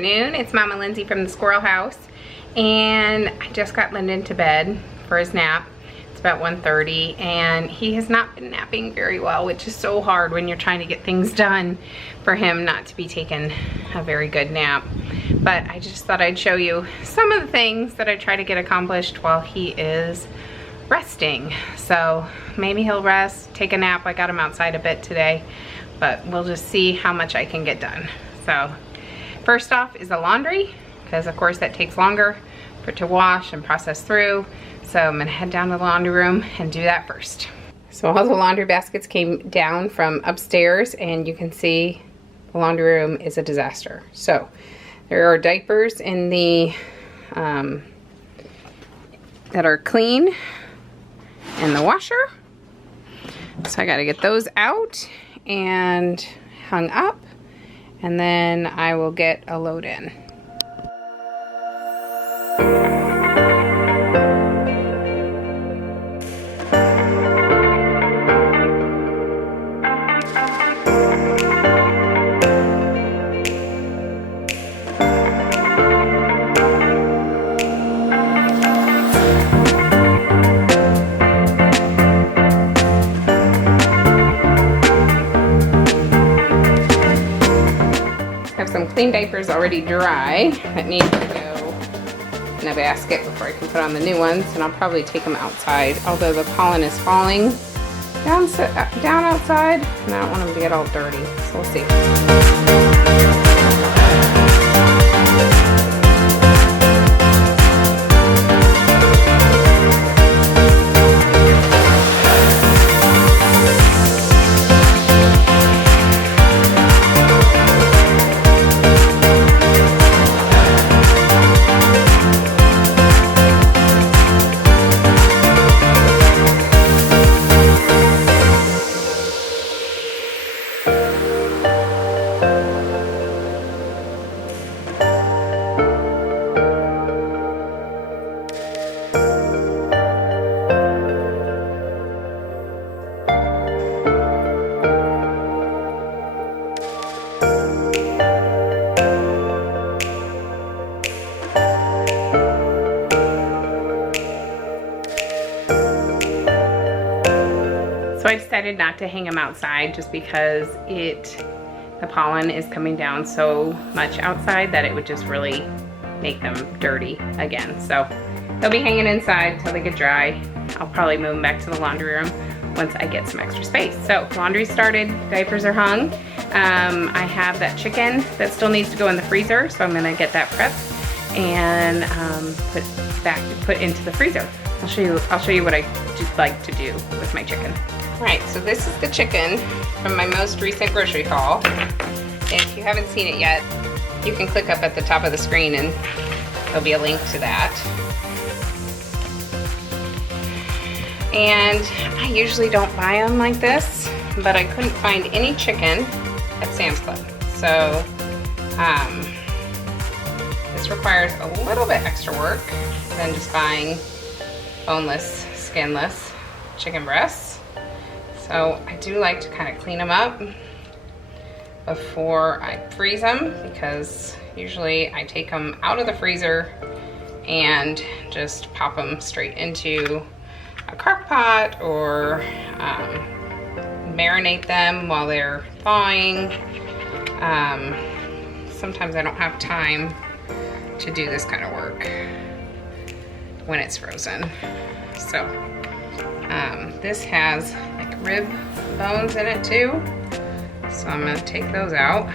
afternoon. It's Mama Lindsay from the Squirrel House, and I just got Lyndon to bed for his nap. It's about 1:30, and he has not been napping very well, which is so hard when you're trying to get things done for him not to be taking a very good nap. But I just thought I'd show you some of the things that I try to get accomplished while he is resting. So maybe he'll rest, take a nap. I got him outside a bit today, but we'll just see how much I can get done. So first off is the laundry, because of course that takes longer for it to wash and process through. So I'm gonna head down to the laundry room and do that first. So all the laundry baskets came down from upstairs, and you can see the laundry room is a disaster. So there are diapers in the that are clean in the washer. So I gotta get those out and hung up, and then I will get a load in. Some clean diapers already dry that need to go in a basket before I can put on the new ones, and I'll probably take them outside, although the pollen is falling down outside, and I don't want them to get all dirty, so we'll see. So I decided not to hang them outside just because the pollen is coming down so much outside that it would just really make them dirty again. So they'll be hanging inside until they get dry. I'll probably move them back to the laundry room once I get some extra space. So laundry started, diapers are hung. I have that chicken that still needs to go in the freezer, so I'm gonna get that prepped and put into the freezer. I'll show you what I like to do with my chicken. All right, so this is the chicken from my most recent grocery haul. If you haven't seen it yet, you can click up at the top of the screen and there'll be a link to that. And I usually don't buy them like this, but I couldn't find any chicken at Sam's Club. So this requires a little bit extra work than just buying boneless, skinless chicken breasts. So I do like to kind of clean them up before I freeze them, because usually I take them out of the freezer and just pop them straight into a crock pot or marinate them while they're thawing. Sometimes I don't have time to do this kind of work when it's frozen. So this has like rib bones in it too, so I'm gonna take those out.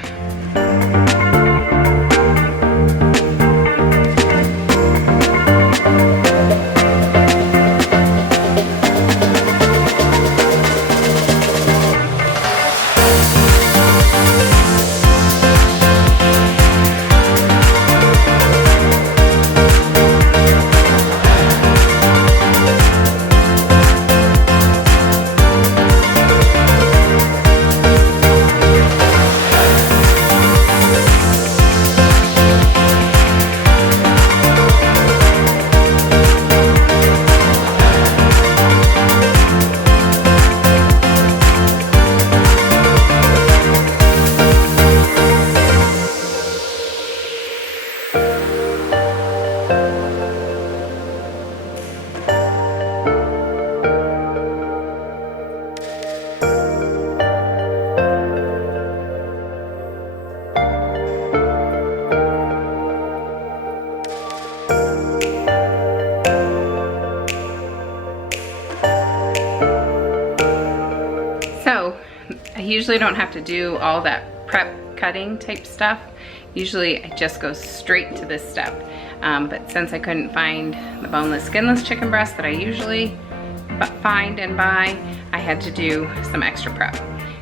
So I usually don't have to do all that prep cutting type stuff. Usually I just go straight to this step. But since I couldn't find the boneless, skinless chicken breast that I usually find and buy, I had to do some extra prep.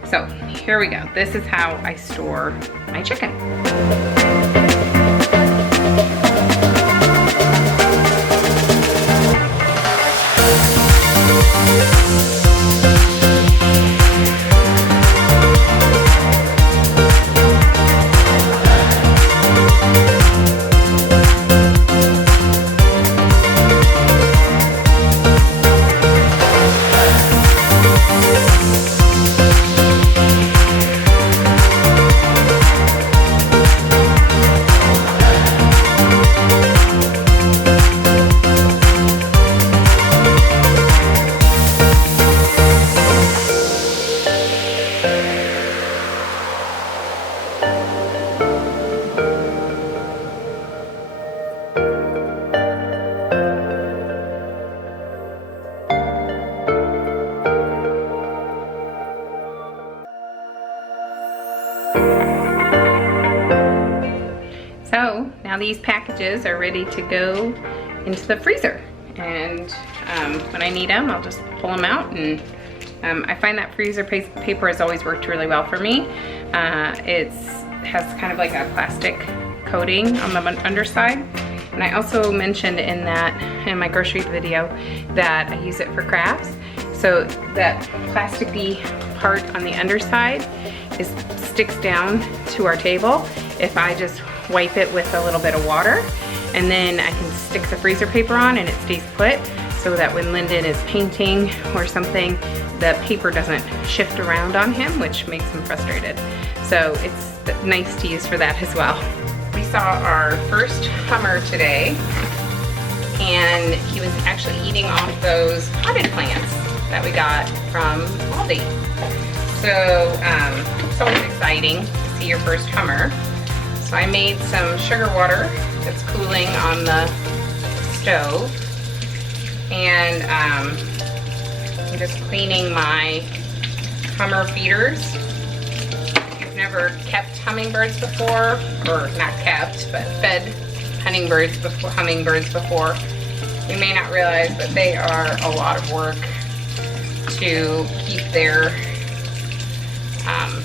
So here we go. This is how I store my chicken. So now these packages are ready to go into the freezer, and when I need them, I'll just pull them out. And I find that freezer paper has always worked really well for me. It has kind of like a plastic coating on the underside, and I also mentioned in my grocery video that I use it for crafts. So that plasticky part on the underside sticks down to our table if I just wipe it with a little bit of water, and then I can stick the freezer paper on and it stays put, so that when Lyndon is painting or something, the paper doesn't shift around on him, which makes him frustrated. So it's nice to use for that as well. We saw our first Hummer today, and he was actually eating off those potted plants that we got from Aldi. So it's always exciting to see your first Hummer. So I made some sugar water that's cooling on the stove, and I'm just cleaning my Hummer feeders. If you've never kept hummingbirds before, or not kept, but fed hummingbirds before, you may not realize that they are a lot of work to keep their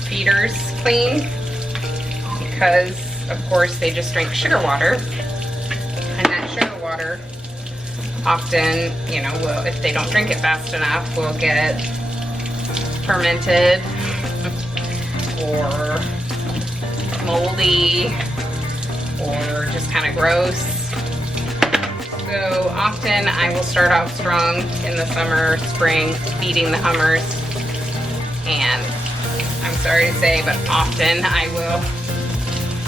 feeders clean, because of course they just drink sugar water, and that sugar water often, will, if they don't drink it fast enough, will get fermented or moldy or just kind of gross. So often I will start off strong in the summer, spring, feeding the Hummers, and I'm sorry to say, but often I will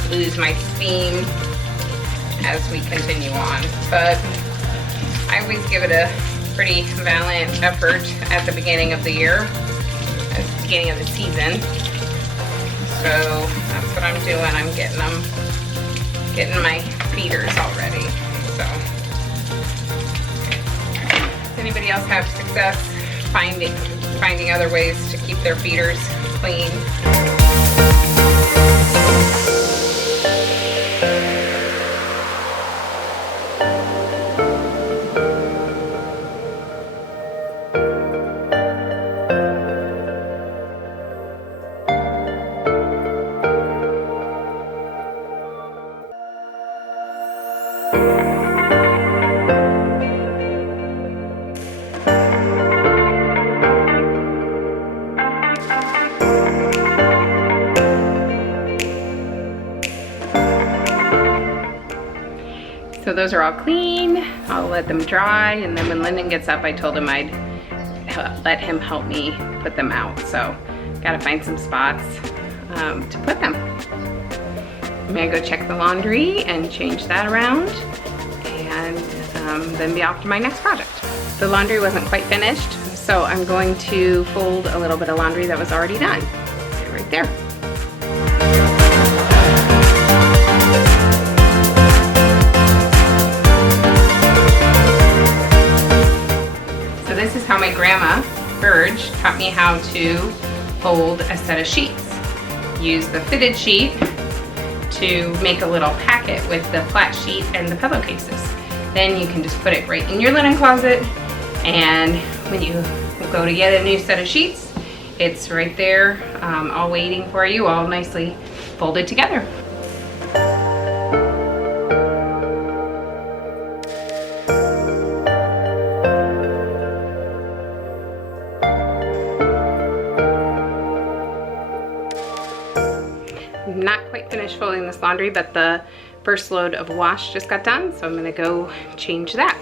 lose my steam as we continue on. But I always give it a pretty valiant effort at the beginning of the year, at the beginning of the season. So that's what I'm doing. I'm getting my feeders all ready. So does anybody else have success finding other ways to keep their feeders clean? So those are all clean. I'll let them dry, and then when Lyndon gets up, I told him I'd let him help me put them out. So gotta find some spots to put them. I'm gonna go check the laundry and change that around, and then be off to my next project. The laundry wasn't quite finished, so I'm going to fold a little bit of laundry that was already done. Put it right there. So this is how my grandma, Burge, taught me how to fold a set of sheets. Use the fitted sheet to make a little packet with the flat sheet and the pillowcases. Then you can just put it right in your linen closet, and when you go to get a new set of sheets, it's right there, all waiting for you, all nicely folded together. I'm not quite finished folding this laundry, but the first load of wash just got done, so I'm gonna go change that.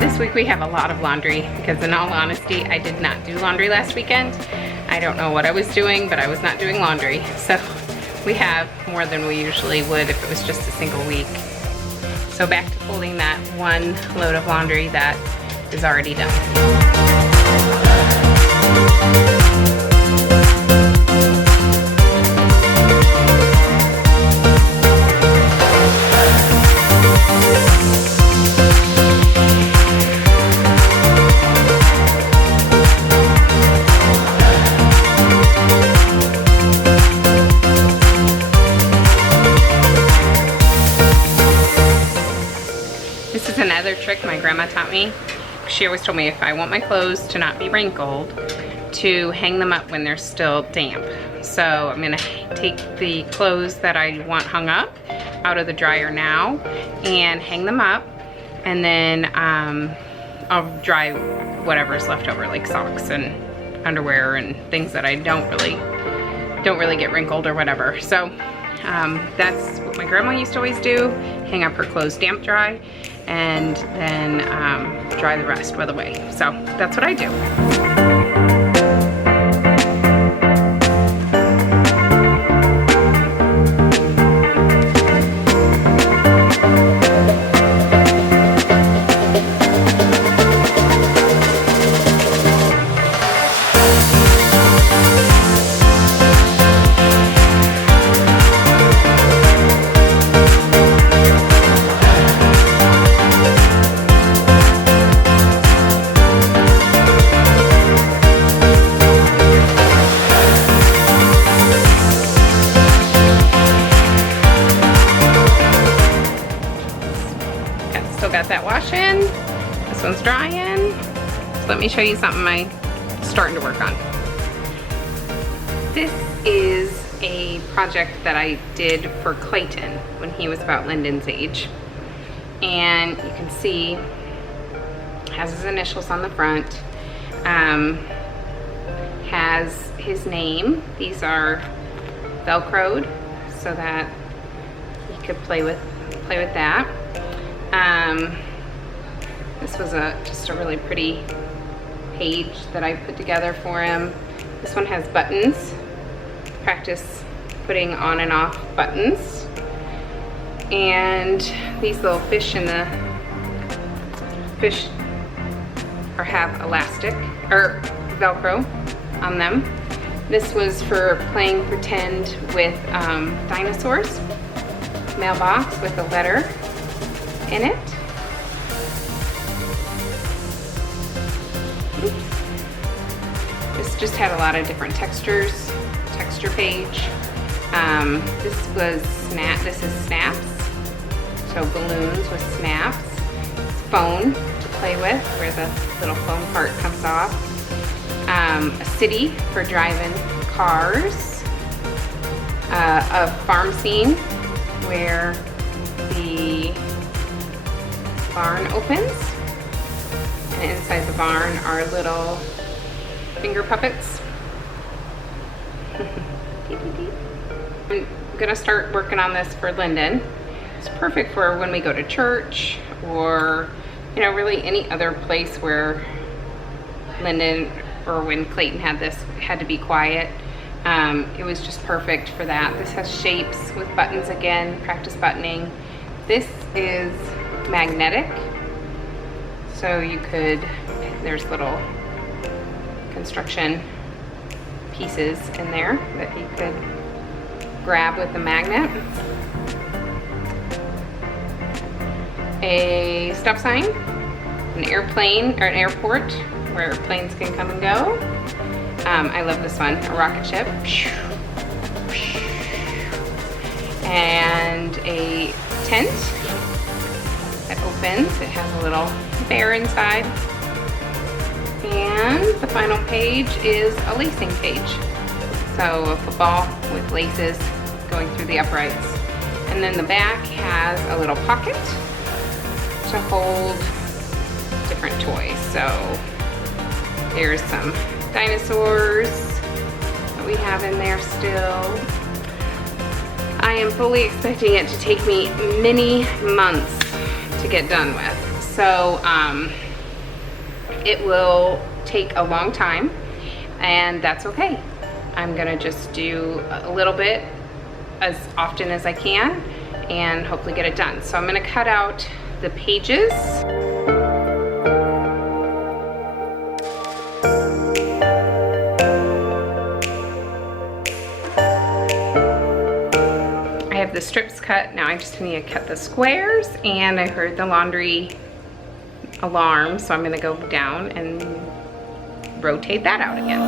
This week we have a lot of laundry because, in all honesty, I did not do laundry last weekend. I don't know what I was doing, but I was not doing laundry. So we have more than we usually would if it was just a single week. So back to folding that one load of laundry that is already done. Another trick my grandma taught me. She always told me if I want my clothes to not be wrinkled, to hang them up when they're still damp. So I'm gonna take the clothes that I want hung up out of the dryer now and hang them up, and then I'll dry whatever's left over, like socks and underwear and things that I don't really get wrinkled or whatever. So that's what my grandma used to always do, hang up her clothes damp dry, and then dry the rest with a way. So that's what I do. Got that wash in. This one's drying. So let me show you something I'm starting to work on. This is a project that I did for Clayton when he was about Lyndon's age. And you can see, has his initials on the front, has his name. These are Velcroed so that he could play with that. This was just a really pretty page that I put together for him. This one has buttons. Practice putting on and off buttons. And these little fish in the fish have elastic or Velcro on them. This was for playing pretend with dinosaurs. Mailbox with a letter in it. Oops. This just had a lot of different textures. Texture page. This is snaps. So balloons with snaps. Phone to play with, where the little phone part comes off. A city for driving cars. A farm scene where the barn opens, and inside the barn are little finger puppets. I'm gonna start working on this for Lyndon. It's perfect for when we go to church, or really any other place where Lyndon or when Clayton had to be quiet. It was just perfect for that. This has shapes with buttons again, practice buttoning. This is magnetic, so there's little construction pieces in there that he could grab with the magnet. A stop sign, an airplane or an airport where planes can come and go. I love this one, a rocket ship. And a tent that opens. It has a little bear inside. And the final page is a lacing page. So a football with laces going through the uprights. And then the back has a little pocket to hold different toys. So there's some dinosaurs that we have in there still. I am fully expecting it to take me many months to get done with. So it will take a long time, and that's okay. I'm gonna just do a little bit as often as I can and hopefully get it done. So I'm gonna cut out the pages. I have the strips cut. Now I just need to cut the squares, and I heard the laundry alarm, so I'm gonna go down and rotate that out again.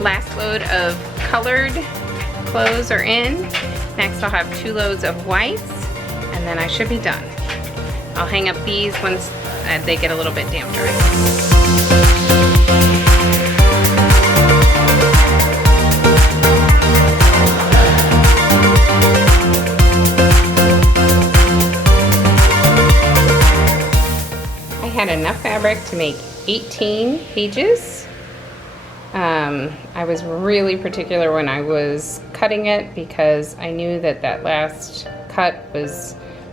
Last load of colored clothes are in. Next I'll have 2 loads of whites, and then I should be done. I'll hang up these once they get a little bit damp dry. I had enough fabric to make 18 pages. I was really particular when I was cutting it because I knew that that last cut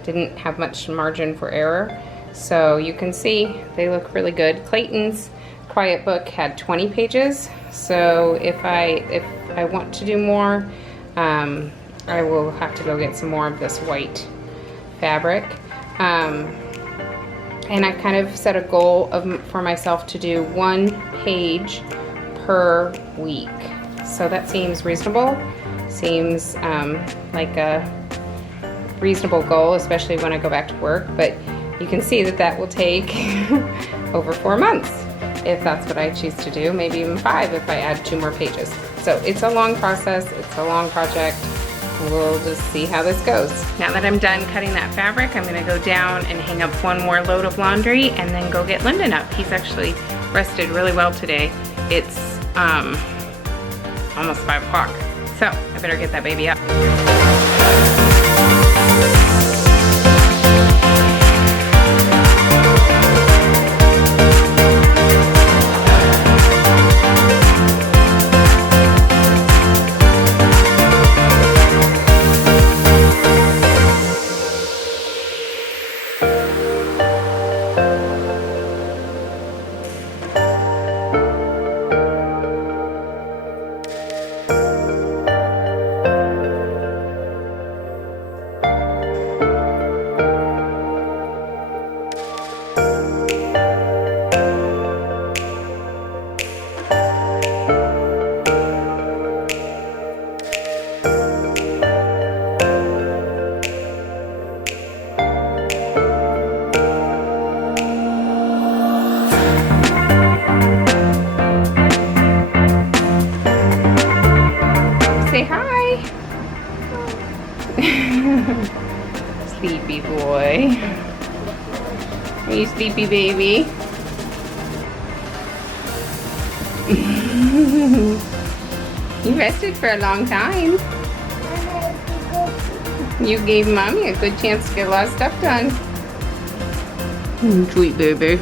didn't have much margin for error. So you can see they look really good. Clayton's Quiet Book had 20 pages. So if I want to do more, I will have to go get some more of this white fabric. And I've kind of set a goal for myself to do 1 page per week. So that seems reasonable. Seems like a reasonable goal, especially when I go back to work. But you can see that that will take over 4 months if that's what I choose to do. Maybe even 5 if I add 2 more pages. So it's a long process. It's a long project. We'll just see how this goes. Now that I'm done cutting that fabric, I'm gonna go down and hang up 1 more load of laundry and then go get Lyndon up. He's actually rested really well today. It's almost 5 o'clock. So I better get that baby up. Say hi. Sleepy boy. Are you sleepy, baby? You rested for a long time. You gave Mommy a good chance to get a lot of stuff done. Sweet baby.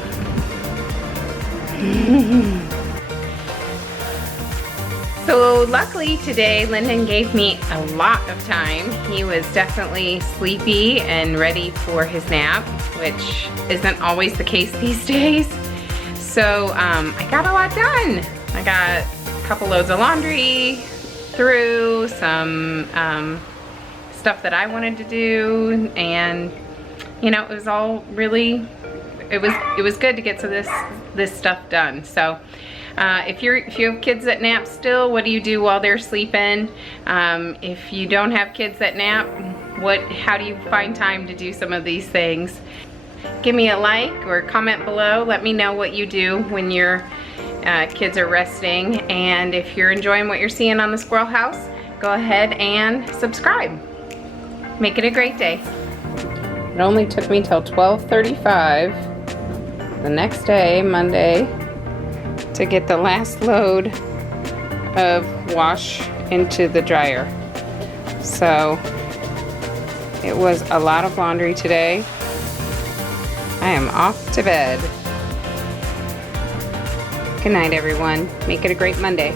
So luckily today, Lyndon gave me a lot of time. He was definitely sleepy and ready for his nap, which isn't always the case these days. So I got a lot done. I got a couple loads of laundry through, some stuff that I wanted to do, and you know, it was all really, it was good to get to this stuff done. So if you have kids that nap still, what do you do while they're sleeping? If you don't have kids that nap, how do you find time to do some of these things? Give me a like or comment below. Let me know what you do when your kids are resting. And if you're enjoying what you're seeing on the Squirrel House, go ahead and subscribe. Make it a great day. It only took me till 12:35 the next day, Monday, to get the last load of wash into the dryer. So it was a lot of laundry today. I am off to bed. Good night, everyone. Make it a great Monday.